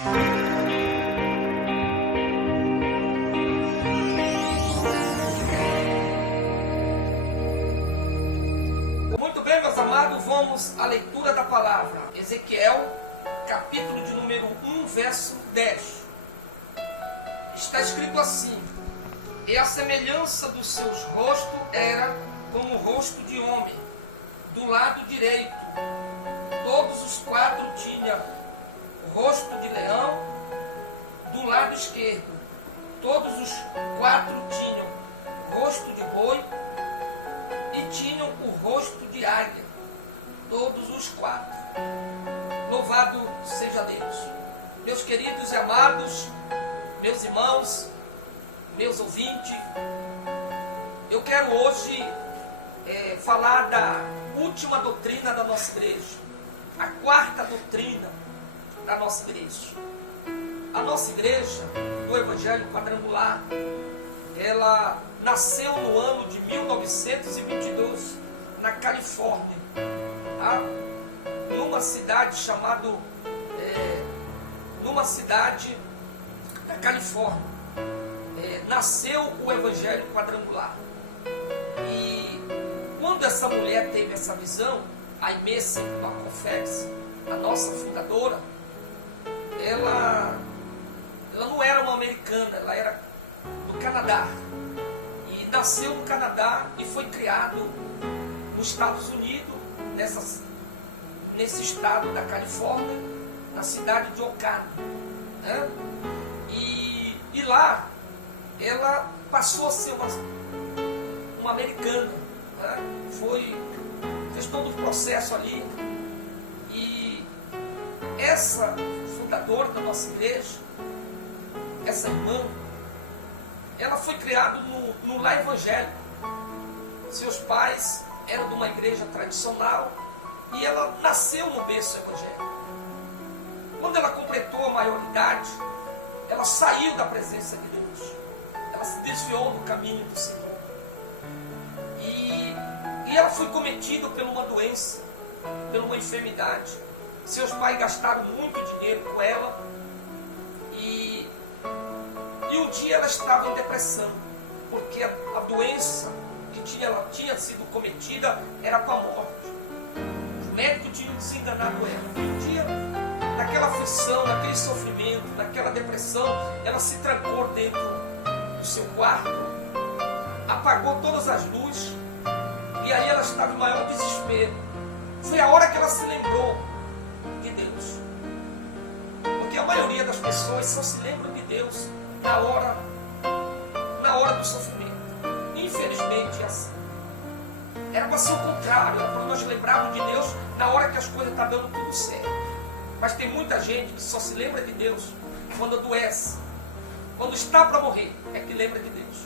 Muito bem, meus amados, vamos à leitura da palavra. Ezequiel, capítulo de número 1, verso 10. Está escrito assim: e a semelhança dos seus rostos era como o rosto de homem, do lado direito. Todos os quatro tinham rosto de leão, do lado esquerdo. Todos os quatro tinham rosto de boi e tinham o rosto de águia. Todos os quatro. Louvado seja Deus. Meus queridos e amados, meus irmãos, meus ouvintes, eu quero hoje falar da última doutrina da nossa igreja, a quarta doutrina da nossa igreja. A nossa igreja do Evangelho Quadrangular, ela nasceu no ano de 1922, na Califórnia, tá? Numa cidade da Califórnia, nasceu o Evangelho Quadrangular. E quando essa mulher teve essa visão, a Aimee Semple Felix, a nossa fundadora, ela não era uma americana, ela era do Canadá. E nasceu no Canadá e foi criado nos Estados Unidos, nesse estado da Califórnia, na cidade de Ocala, né? E lá ela passou a ser uma americana, né? Fez todo o processo ali. E essa fundadora da nossa igreja, essa irmã, ela foi criada no lar evangélico. Seus pais eram de uma igreja tradicional e ela nasceu no berço evangélico. Quando ela completou a maioridade, ela saiu da presença de Deus. Ela se desviou do caminho do Senhor. E ela foi cometida por uma doença, por uma enfermidade. Seus pais gastaram muito dinheiro com ela. E um dia ela estava em depressão, porque a doença que ela tinha sido cometida era para a morte. Os médicos tinham desenganado ela. E um dia, naquela aflição, naquele sofrimento, naquela depressão, ela se trancou dentro do seu quarto, apagou todas as luzes, e aí ela estava em maior desespero. Foi a hora que ela se lembrou de Deus. Porque a maioria das pessoas só se lembram de Deus na hora do sofrimento. Infelizmente é assim. Era para ser o contrário, era para nós lembrarmos de Deus na hora que as coisas estão dando tudo certo. Mas tem muita gente que só se lembra de Deus quando adoece, quando está para morrer, é que lembra de Deus.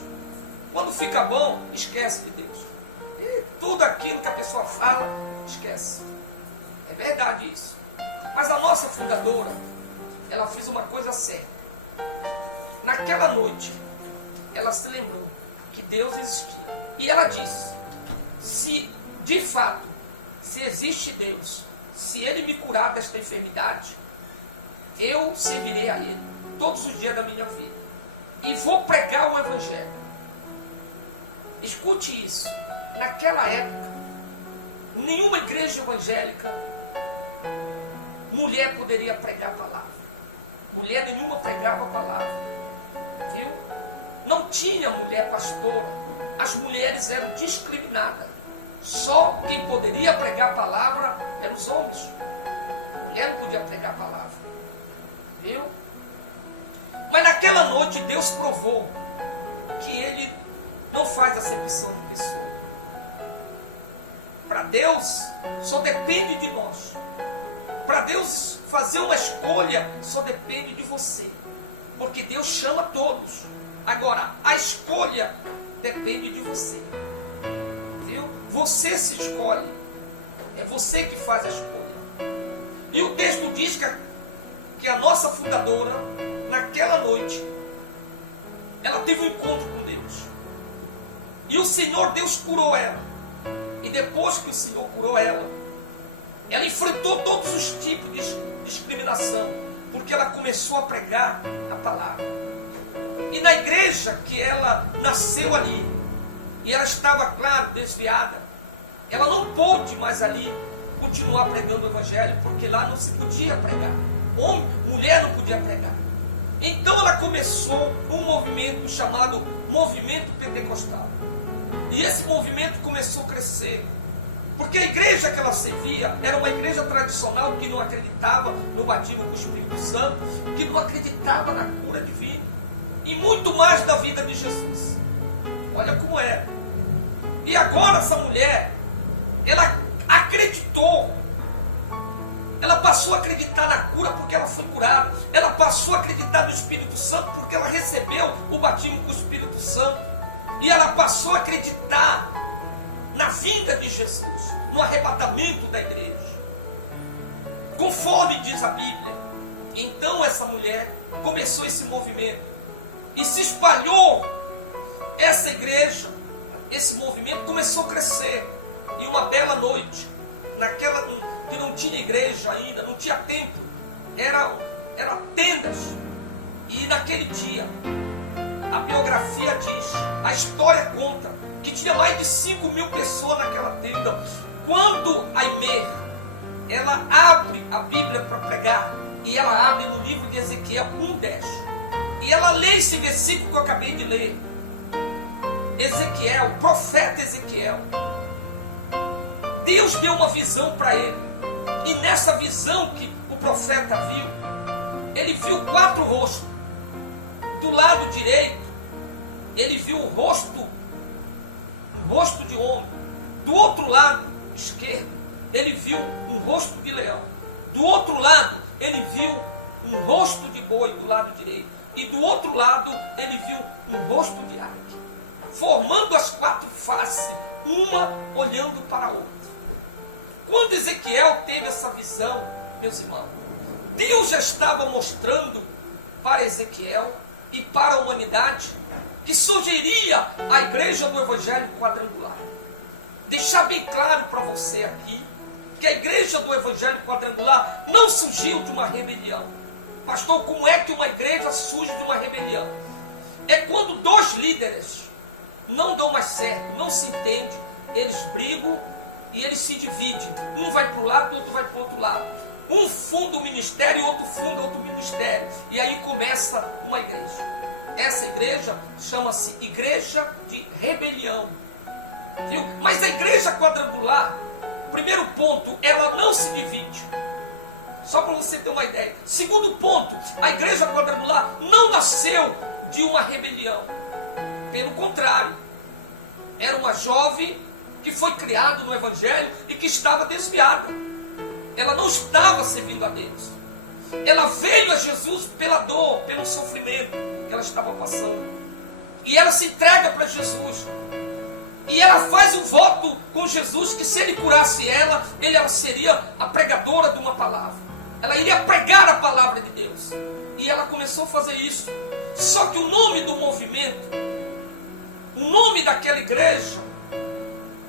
Quando fica bom, esquece de Deus. E tudo aquilo que a pessoa fala, esquece. É verdade isso. Mas a nossa fundadora, ela fez uma coisa séria. Naquela noite, ela se lembrou que Deus existia. E ela disse: se de fato, se existe Deus, se Ele me curar desta enfermidade, eu servirei a Ele todos os dias da minha vida. E vou pregar o Evangelho. Escute isso. Naquela época, nenhuma igreja evangélica, mulher poderia pregar a palavra. Mulher nenhuma pregava a palavra. Viu? Não tinha mulher pastora. As mulheres eram discriminadas. Só quem poderia pregar a palavra eram os homens. A mulher não podia pregar a palavra. Viu? Mas naquela noite Deus provou que Ele não faz acepção de pessoa. Para Deus só depende de nós. Para Deus fazer uma escolha só depende de você. Porque Deus chama todos. Agora, a escolha depende de você. Viu? Você se escolhe. É você que faz a escolha. E o texto diz que a nossa fundadora, naquela noite, ela teve um encontro com Deus. E o Senhor Deus curou ela. E depois que o Senhor curou ela, ela enfrentou todos os tipos de discriminação. Porque que ela começou a pregar a palavra. E na igreja que ela nasceu ali, e ela estava, claro, desviada, ela não pôde mais ali continuar pregando o evangelho, porque lá não se podia pregar. Homem, mulher não podia pregar. Então ela começou um movimento chamado Movimento Pentecostal. E esse movimento começou a crescer. Porque a igreja que ela servia era uma igreja tradicional que não acreditava no batismo com o Espírito Santo, que não acreditava na cura divina, e muito mais da vida de Jesus. Olha como é. E agora essa mulher, ela acreditou. Ela passou a acreditar na cura porque ela foi curada. Ela passou a acreditar no Espírito Santo porque ela recebeu o batismo com o Espírito Santo. E ela passou a acreditar na vinda de Jesus, no arrebatamento da igreja, conforme diz a Bíblia. Então essa mulher começou esse movimento e se espalhou. Essa igreja, esse movimento começou a crescer. E uma bela noite, naquela que não tinha igreja ainda, não tinha templo, era tendas. E naquele dia, a biografia diz, a história conta, que tinha mais de 5.000 pessoas naquela tenda. Quando a Aimee, ela abre a Bíblia para pregar, e ela abre no livro de Ezequiel 1:10, e ela lê esse versículo que eu acabei de ler. Ezequiel, o profeta Ezequiel, Deus deu uma visão para ele, e nessa visão que o profeta viu, ele viu 4 rostos. Do lado direito, ele viu o rosto de homem. Do outro lado esquerdo, ele viu um rosto de leão. Do outro lado, ele viu um rosto de boi do lado direito. E do outro lado, ele viu um rosto de águia, formando as 4 faces, uma olhando para a outra. Quando Ezequiel teve essa visão, meus irmãos, Deus já estava mostrando para Ezequiel e para a humanidade que surgiria a igreja do Evangelho Quadrangular. Deixar bem claro para você aqui que a igreja do Evangelho Quadrangular não surgiu de uma rebelião. Pastor, como é que uma igreja surge de uma rebelião? É quando 2 líderes não dão mais certo, não se entendem, eles brigam e eles se dividem. Um vai para um lado, o outro vai para o outro lado. Um funda o ministério e o outro funda outro ministério. E aí começa uma igreja. Essa igreja chama-se Igreja de Rebelião. Viu? Mas a igreja quadrangular, primeiro ponto, ela não se divide. Só para você ter uma ideia. Segundo ponto, a igreja quadrangular não nasceu de uma rebelião. Pelo contrário, era uma jovem que foi criada no Evangelho e que estava desviada. Ela não estava servindo a Deus. Ela veio a Jesus pela dor, pelo sofrimento que ela estava passando. E ela se entrega para Jesus. E ela faz um voto com Jesus que se ele curasse ela seria a pregadora de uma palavra. Ela iria pregar a palavra de Deus. E ela começou a fazer isso. Só que o nome do movimento, o nome daquela igreja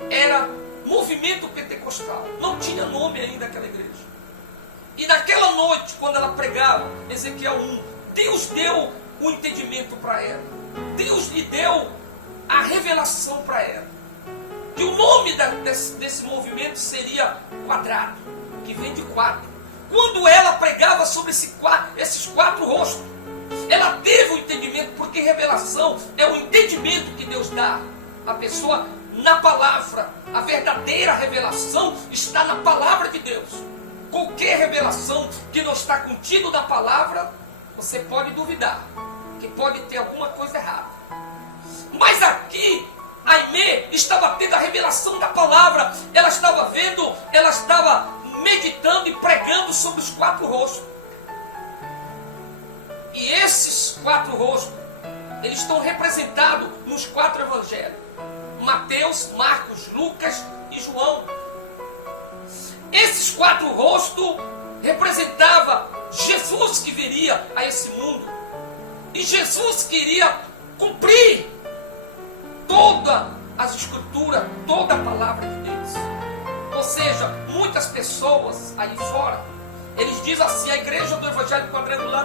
era Movimento Pentecostal. Não tinha nome ainda aquela igreja. E naquela noite, quando ela pregava, Ezequiel 1, Deus deu o entendimento para ela. Deus lhe deu a revelação para ela. Que o nome desse movimento seria quadrado, que vem de 4. Quando ela pregava sobre esses 4 rostos, ela teve o entendimento, porque revelação é o entendimento que Deus dá à pessoa na palavra. A verdadeira revelação está na palavra de Deus. Qualquer revelação que não está contido na palavra, você pode duvidar, que pode ter alguma coisa errada. Mas aqui, a Aimee estava tendo a revelação da palavra. Ela estava vendo, ela estava meditando e pregando sobre os 4 rostos. E esses 4 rostos, eles estão representados nos 4 evangelhos: Mateus, Marcos, Lucas e João. Esses 4 rostos representavam Jesus que viria a esse mundo. E Jesus queria cumprir todas as escrituras, toda a palavra de Deus. Ou seja, muitas pessoas aí fora, eles dizem assim: a igreja do Evangelho Quadrangular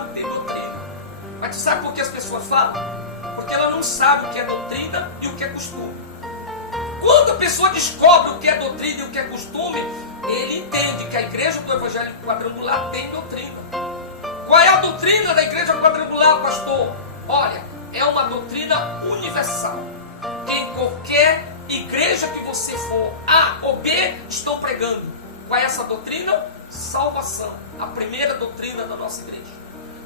Mas sabe por que as pessoas falam? Porque ela não sabe o que é doutrina e o que é costume. Quando a pessoa descobre o que é doutrina e o que é costume, ele entende que a igreja do Evangelho Quadrangular tem doutrina. Qual é a doutrina da igreja quadrangular, pastor? Olha, é uma doutrina universal. Que em qualquer igreja que você for, A ou B, estão pregando. Qual é essa doutrina? Salvação. A primeira doutrina da nossa igreja.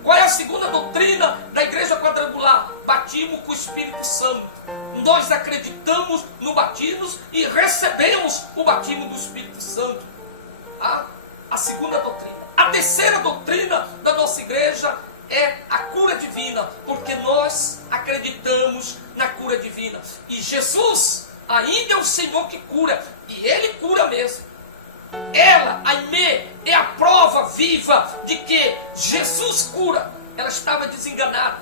Qual é a segunda doutrina da igreja quadrangular? Batismo com o Espírito Santo. Nós acreditamos no batismo e recebemos o batismo do Espírito Santo. A segunda doutrina. A terceira doutrina da nossa igreja é a cura divina, porque nós acreditamos na cura divina. E Jesus ainda é o Senhor que cura, e Ele cura mesmo. Ela, a Aimee, é a prova viva de que Jesus cura. Ela estava desenganada.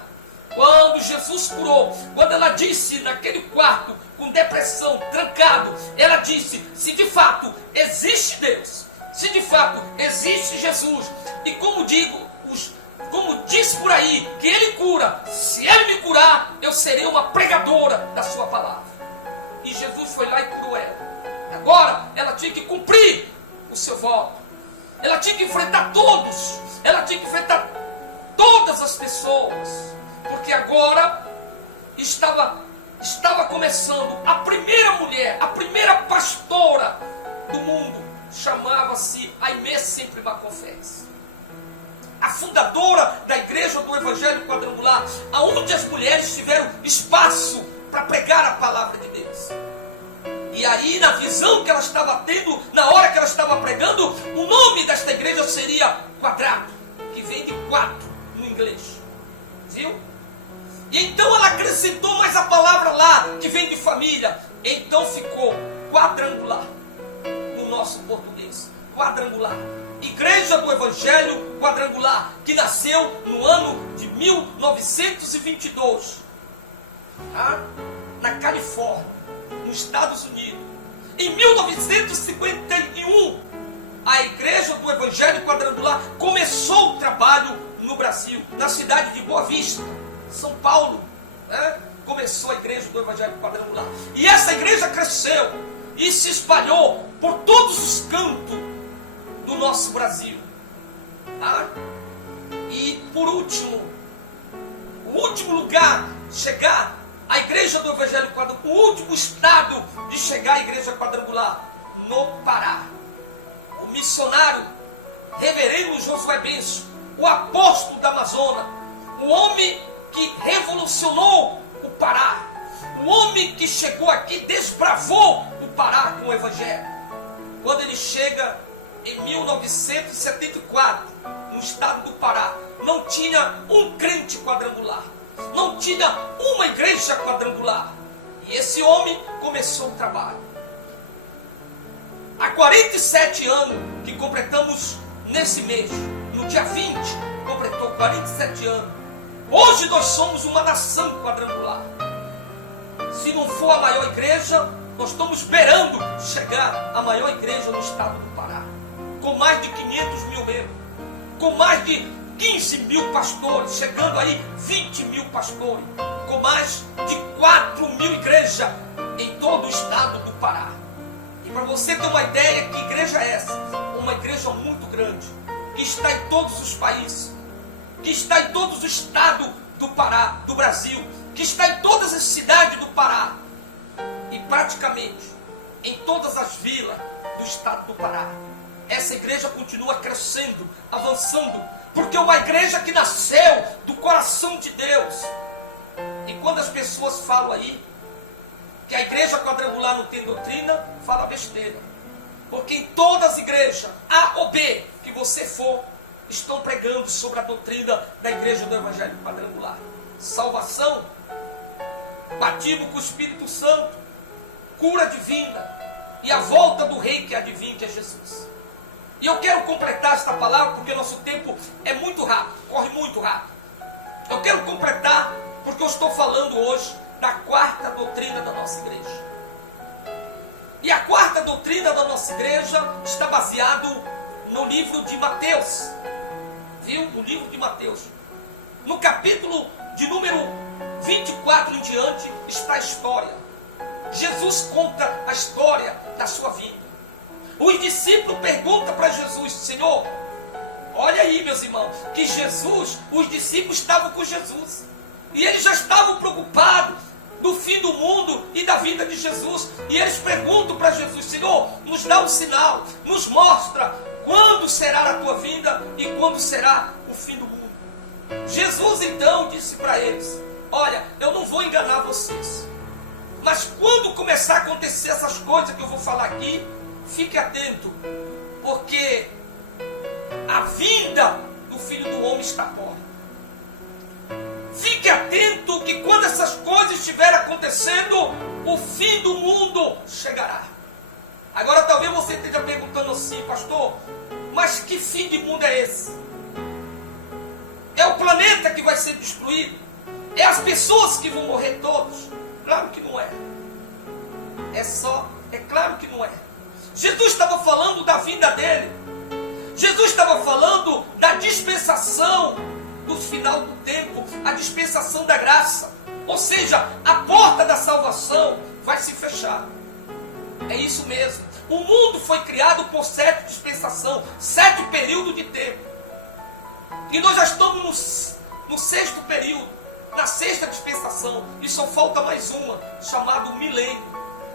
Quando Jesus curou, quando ela disse naquele quarto, com depressão, trancado, ela disse, se de fato existe Deus, se de fato existe Jesus, e como diz por aí, que Ele cura, se Ele me curar, eu serei uma pregadora da sua palavra. E Jesus foi lá e curou ela. Agora, ela tinha que cumprir o seu voto. Ela tinha que enfrentar todos. Ela tinha que enfrentar todas as pessoas. Porque agora estava começando a primeira mulher, a primeira pastora do mundo. Chamava-se Aimee Sempre Macofés. A fundadora da igreja do Evangelho Quadrangular, aonde as mulheres tiveram espaço para pregar a palavra de Deus. E aí, na visão que ela estava tendo, na hora que ela estava pregando, o nome desta igreja seria Quadrado, que vem de quatro no inglês. Viu? E então ela acrescentou mais a palavra lá, que vem de família. Então ficou Quadrangular, no nosso português. Quadrangular. Igreja do Evangelho Quadrangular, que nasceu no ano de 1922, na Califórnia, nos Estados Unidos. Em 1951, a Igreja do Evangelho Quadrangular começou o trabalho no Brasil, na cidade de Boa Vista, São Paulo. Começou a Igreja do Evangelho Quadrangular. E essa igreja cresceu e se espalhou por todos os cantos do nosso Brasil. E por último, o último lugar chegar a igreja do Evangelho Quadrangular, o último estado de chegar à igreja quadrangular, no Pará. O missionário reverendo Josué Benço, o apóstolo da Amazônia, o homem que revolucionou o Pará, o homem que chegou aqui, desbravou o Pará com o Evangelho. Quando ele chega em 1974, no estado do Pará, não tinha um crente quadrangular, não tinha uma igreja quadrangular. E esse homem começou o trabalho. Há 47 anos que completamos nesse mês, no dia 20, completou 47 anos. Hoje nós somos uma nação quadrangular. Se não for a maior igreja, nós estamos beirando chegar à maior igreja no estado do Pará, com mais de 500 mil membros, com mais de 15 mil pastores, chegando aí 20 mil pastores, com mais de 4 mil igrejas em todo o estado do Pará. E para você ter uma ideia, que igreja é essa? Uma igreja muito grande, que está em todos os países, que está em todos os estados do Pará, do Brasil, que está em todas as cidades do Pará, e praticamente em todas as vilas do estado do Pará. Essa igreja continua crescendo, avançando, porque é uma igreja que nasceu do coração de Deus. E quando as pessoas falam aí que a igreja quadrangular não tem doutrina, fala besteira. Porque em todas as igrejas, A ou B, que você for, estão pregando sobre a doutrina da igreja do Evangelho Quadrangular. Salvação, batismo com o Espírito Santo, cura divina e a volta do rei que há de vir, que é Jesus. E eu quero completar esta palavra porque nosso tempo é muito rápido, corre muito rápido. Eu quero completar porque eu estou falando hoje da quarta doutrina da nossa igreja. E a quarta doutrina da nossa igreja está baseado no livro de Mateus. Viu? No livro de Mateus. No capítulo de número 24 em diante está a história. Jesus conta a história da sua vida. Os discípulos perguntam para Jesus: Senhor, olha aí, meus irmãos, que Jesus, os discípulos estavam com Jesus. E eles já estavam preocupados do fim do mundo e da vida de Jesus. E eles perguntam para Jesus: Senhor, nos dá um sinal, nos mostra quando será a tua vinda e quando será o fim do mundo. Jesus então disse para eles: olha, eu não vou enganar vocês, mas quando começar a acontecer essas coisas que eu vou falar aqui, fique atento, porque a vinda do Filho do Homem está próxima. Fique atento que quando essas coisas estiverem acontecendo, o fim do mundo chegará. Agora talvez você esteja perguntando assim: pastor, mas que fim de mundo é esse? É o planeta que vai ser destruído? É as pessoas que vão morrer todos? Claro que não é. É claro que não é. Jesus estava falando da vinda dele. Jesus estava falando da dispensação do final do tempo, a dispensação da graça. Ou seja, a porta da salvação vai se fechar. É isso mesmo. O mundo foi criado por 7 dispensações, 7 períodos de tempo. E nós já estamos no 6º período, na 6ª dispensação. E só falta mais uma, chamada milênio.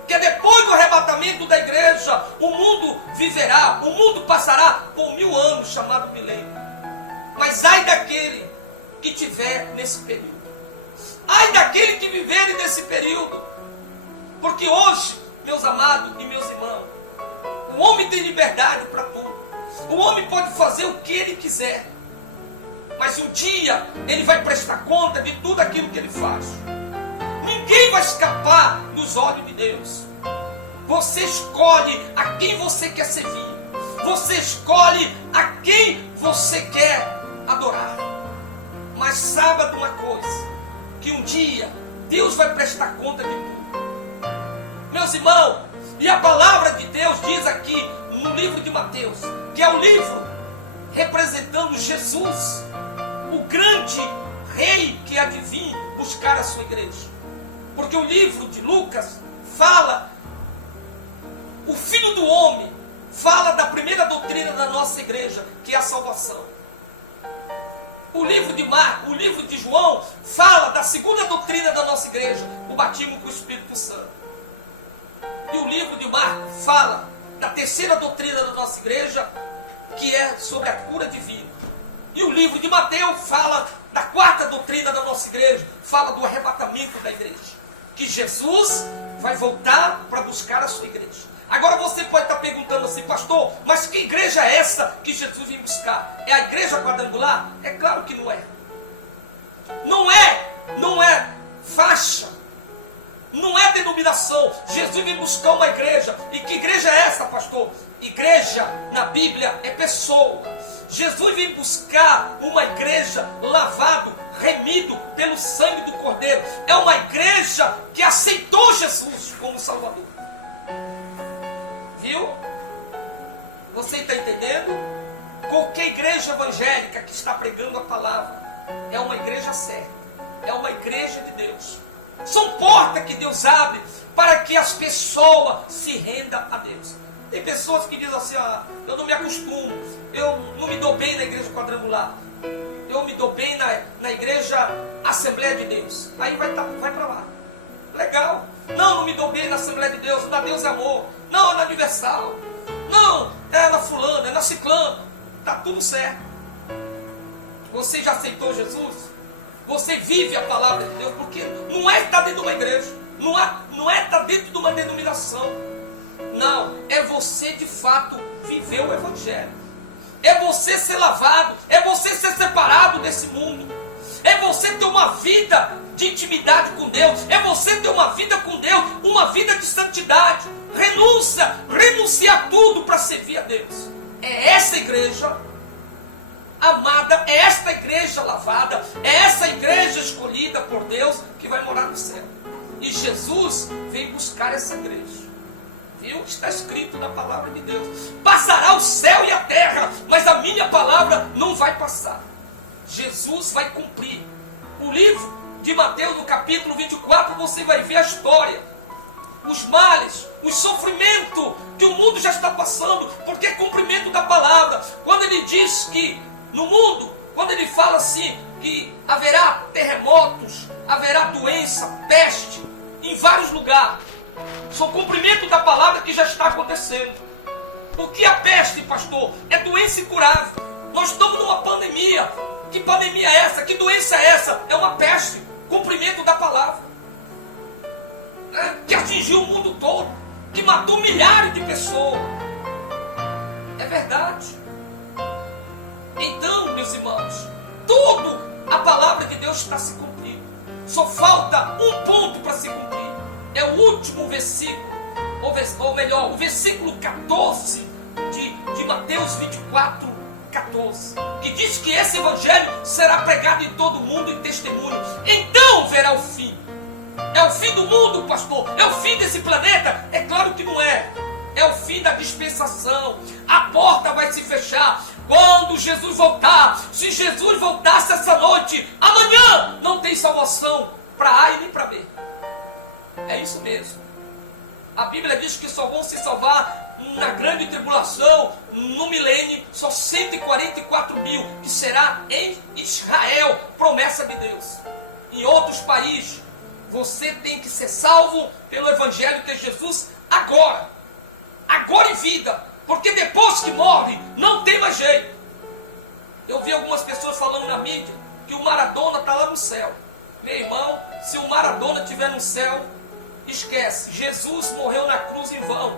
Que é depois do arrebatamento da igreja, o mundo viverá, o mundo passará por 1000 anos, chamado milênio. Mas ai daquele que tiver nesse período. Ai daquele que viver nesse período. Porque hoje, meus amados e meus irmãos, o homem tem liberdade para tudo. O homem pode fazer o que ele quiser. Mas um dia ele vai prestar conta de tudo aquilo que ele faz. Ninguém vai escapar dos olhos de Deus. Você escolhe a quem você quer servir. Você escolhe a quem você quer adorar. Mas saiba de uma coisa, que um dia Deus vai prestar conta de tudo. Meus irmãos, e a palavra de Deus diz aqui no livro de Mateus, que é o livro representando Jesus, o grande rei que há de vir buscar a sua igreja. Porque o livro de Lucas fala, o Filho do Homem fala da primeira doutrina da nossa igreja, que é a salvação. O livro de Marcos, o livro de João fala da segunda doutrina da nossa igreja, o batismo com o Espírito Santo. E o livro de Marcos fala da terceira doutrina da nossa igreja, que é sobre a cura divina. E o livro de Mateus fala da quarta doutrina da nossa igreja, fala do arrebatamento da igreja. Que Jesus vai voltar para buscar a sua igreja. Agora você pode estar perguntando assim: pastor, mas que igreja é essa que Jesus vem buscar? É a igreja quadrangular? É claro que não é. Não é faixa. Não é denominação. Jesus vem buscar uma igreja. E que igreja é essa, pastor? Igreja na Bíblia é pessoa. Jesus vem buscar uma igreja lavado, remido pelo sangue do Cordeiro. É uma igreja que aceitou Jesus como Salvador. Viu? Você está entendendo? Qualquer igreja evangélica que está pregando a palavra é uma igreja certa. É uma igreja de Deus. São portas que Deus abre para que as pessoas se rendam a Deus. Tem pessoas que dizem assim: eu não me acostumo, eu não me dou bem na igreja quadrangular, eu me dou bem na igreja Assembleia de Deus. Aí vai para lá. Legal. Não me dou bem na Assembleia de Deus, da Deus é amor. Não, é na Universal. Não, é na fulana, é na ciclana. Está tudo certo. Você já aceitou Jesus? Você vive a palavra de Deus? Porque não é estar dentro de uma igreja, não é estar dentro de uma denominação. Não, é você de fato viver o Evangelho. É você ser lavado, é você ser separado desse mundo. É você ter uma vida de intimidade com Deus. É você ter uma vida com Deus, uma vida de santidade. Renunciar tudo para servir a Deus. É essa igreja amada, é esta igreja lavada, é essa igreja escolhida por Deus que vai morar no céu. E Jesus vem buscar essa igreja. Viu? Está escrito na palavra de Deus: passará o céu e a terra, mas a minha palavra não vai passar. Jesus vai cumprir. O livro de Mateus, no capítulo 24, você vai ver a história, os males, os sofrimentos que o mundo já está passando, porque é cumprimento da palavra. Quando ele diz que no mundo, quando ele fala assim, que haverá terremotos, haverá doença, peste, em vários lugares, são cumprimento da palavra que já está acontecendo. O que é a peste, pastor? É doença incurável. Nós estamos numa pandemia. Que pandemia é essa? Que doença é essa? É uma peste. Cumprimento da palavra. Que atingiu o mundo todo. Que matou milhares de pessoas. É verdade. Então, meus irmãos, tudo a palavra de Deus está se cumprindo. Só falta um ponto para se cumprir. É o último versículo. Ou melhor, o versículo 14 de Mateus 24, 14, que diz que esse evangelho será pregado em todo o mundo em testemunho. Então verá o fim. É o fim do mundo, pastor? É o fim desse planeta? É claro que não é. É o fim da dispensação. A porta vai se fechar quando Jesus voltar. Se Jesus voltasse essa noite, amanhã não tem salvação para A e nem para B. É isso mesmo. A Bíblia diz que só vão se salvar na grande tribulação, no milênio, só 144 mil, que será em Israel, promessa de Deus. Em outros países, você tem que ser salvo pelo Evangelho de Jesus agora em vida, porque depois que morre, não tem mais jeito. Eu vi algumas pessoas falando na mídia que o Maradona está lá no céu. Meu irmão, se o Maradona estiver no céu, esquece, Jesus morreu na cruz em vão.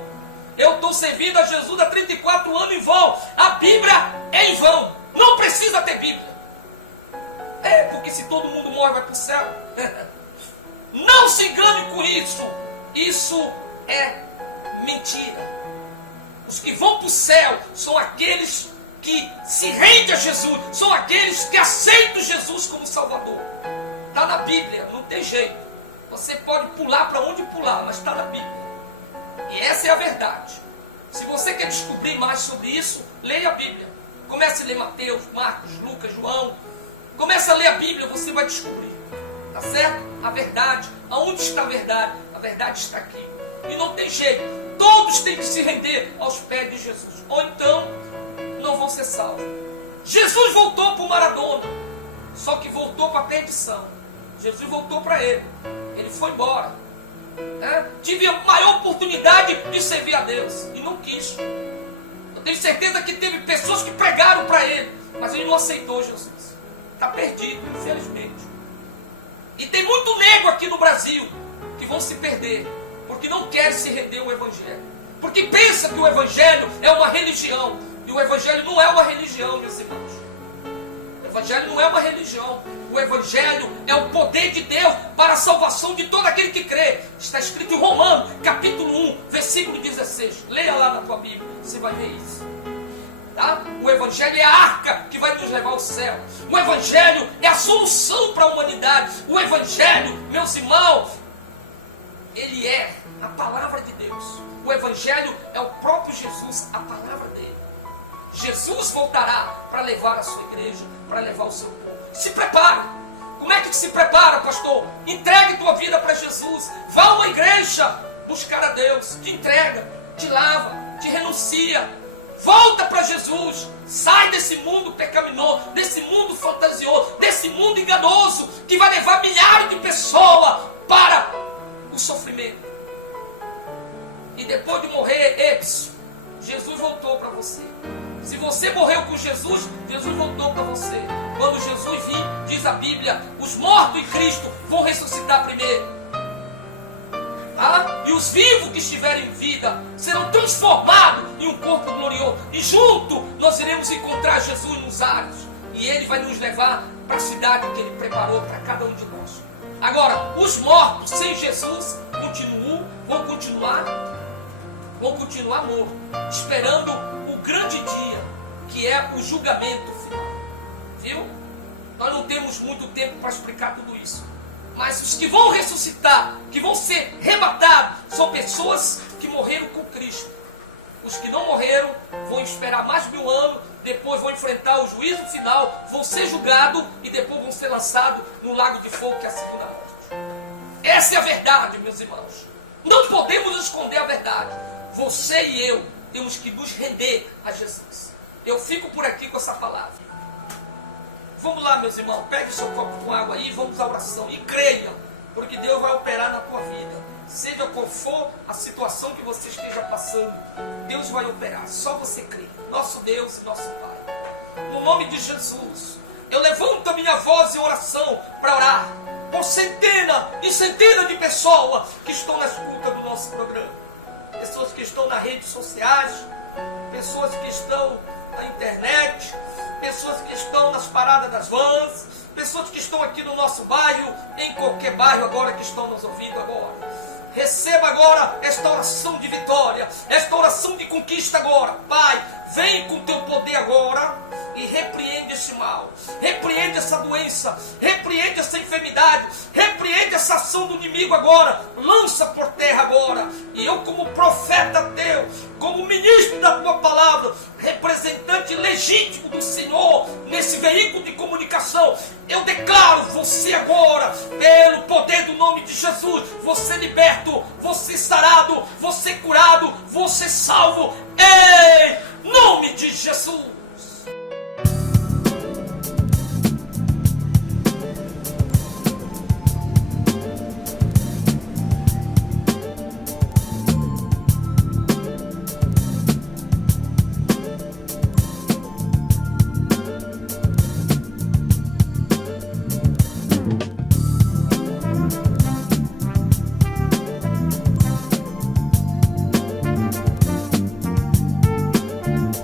Eu estou servindo a Jesus há 34 anos em vão. A Bíblia é em vão. Não precisa ter Bíblia. É, porque se todo mundo morre, vai para o céu. Não se engane com isso. Isso é mentira. Os que vão para o céu são aqueles que se rendem a Jesus. São aqueles que aceitam Jesus como Salvador. Está na Bíblia, não tem jeito. Você pode pular para onde pular, mas está na Bíblia. E essa é a verdade. Se você quer descobrir mais sobre isso, leia a Bíblia. Comece a ler Mateus, Marcos, Lucas, João. Comece a ler a Bíblia, você vai descobrir. Tá certo? A verdade. Aonde está a verdade? A verdade está aqui. E não tem jeito. Todos têm que se render aos pés de Jesus. Ou então, não vão ser salvos. Jesus voltou para o Maradona. Só que voltou para a perdição. Jesus voltou para ele. Ele foi embora. Tive a maior oportunidade de servir a Deus e não quis. Eu tenho certeza que teve pessoas que pregaram para ele, mas ele não aceitou Jesus. Está perdido, infelizmente. E tem muito nego aqui no Brasil que vão se perder porque não querem se render ao Evangelho, porque pensa que o Evangelho é uma religião. E o Evangelho não é uma religião, meus irmãos. O Evangelho não é uma religião. O Evangelho é o poder de Deus para a salvação de todo aquele que crê. Está escrito em Romanos, capítulo 1, versículo 16. Leia lá na tua Bíblia, você vai ver isso. Tá? O Evangelho é a arca que vai nos levar ao céu. O Evangelho é a solução para a humanidade. O Evangelho, meus irmãos, ele é a palavra de Deus. O Evangelho é o próprio Jesus, a palavra dele. Jesus voltará para levar a sua igreja, para levar o seu povo. Se prepara. Como é que se prepara, pastor? Entregue tua vida para Jesus. Vá a uma igreja buscar a Deus. Te entrega, te lava, te renuncia. Volta para Jesus. Sai desse mundo pecaminoso, desse mundo fantasioso, desse mundo enganoso que vai levar milhares de pessoas para o sofrimento. E depois de morrer, Jesus voltou para você. Se você morreu com Jesus, Jesus voltou para você. Quando Jesus vir, diz a Bíblia, os mortos em Cristo vão ressuscitar primeiro. Tá? E os vivos que estiverem em vida serão transformados em um corpo glorioso. E junto nós iremos encontrar Jesus nos ares. E Ele vai nos levar para a cidade que Ele preparou para cada um de nós. Agora, os mortos sem Jesus vão continuar mortos, esperando o grande dia, que é o julgamento final. Viu? Nós não temos muito tempo para explicar tudo isso. Mas os que vão ressuscitar, que vão ser rematados, são pessoas que morreram com Cristo. Os que não morreram vão esperar mais 1000 anos, depois vão enfrentar o juízo final, vão ser julgados e depois vão ser lançados no lago de fogo, que é a segunda morte. Essa é a verdade, meus irmãos. Não podemos esconder a verdade. Você e eu temos que nos render a Jesus. Eu fico por aqui com essa palavra. Vamos lá, meus irmãos, pegue seu copo com água aí e vamos à oração. E creia, porque Deus vai operar na tua vida. Seja qual for a situação que você esteja passando, Deus vai operar. Só você crê. Nosso Deus e nosso Pai. No nome de Jesus, eu levanto a minha voz em oração para orar por centenas e centenas de pessoas que estão na escuta do nosso programa. Pessoas que estão nas redes sociais, pessoas que estão na internet, pessoas que estão nas paradas das vans, pessoas que estão aqui no nosso bairro, em qualquer bairro agora que estão nos ouvindo agora. Receba agora esta oração de vitória, esta oração de conquista agora. Pai, vem com teu poder agora e repreende esse mal, repreende essa doença, repreende essa enfermidade, repreende essa ação do inimigo agora, lança por terra agora. E eu, como profeta teu, como ministro da tua palavra, representante legítimo do Senhor nesse veículo de comunicação, eu declaro você agora, pelo poder do nome de Jesus, você liberto, você sarado, você curado, você salvo, em nome de Jesus.